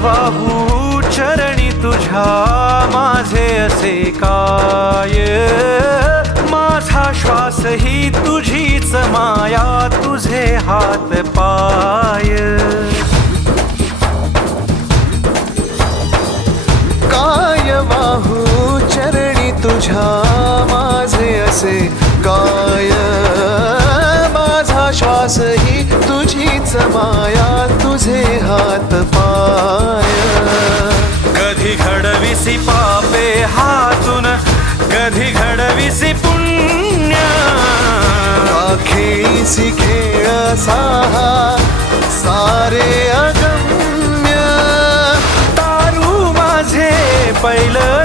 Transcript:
वाहू चरणी तुझ्या माझे असे काय, माझा श्वास ही तुझीच माया, तुझे हात पाय. काय वाहू चरणी तुझ्या माझे असे काय, माझा श्वास ही तुझीच माया, तुझे हात पाय. कधी घडविसी पापे हातून, कधी घडविसी पुण्य, खेळीसी खेळ साहा सारे अगम्य. तारू माझे पैल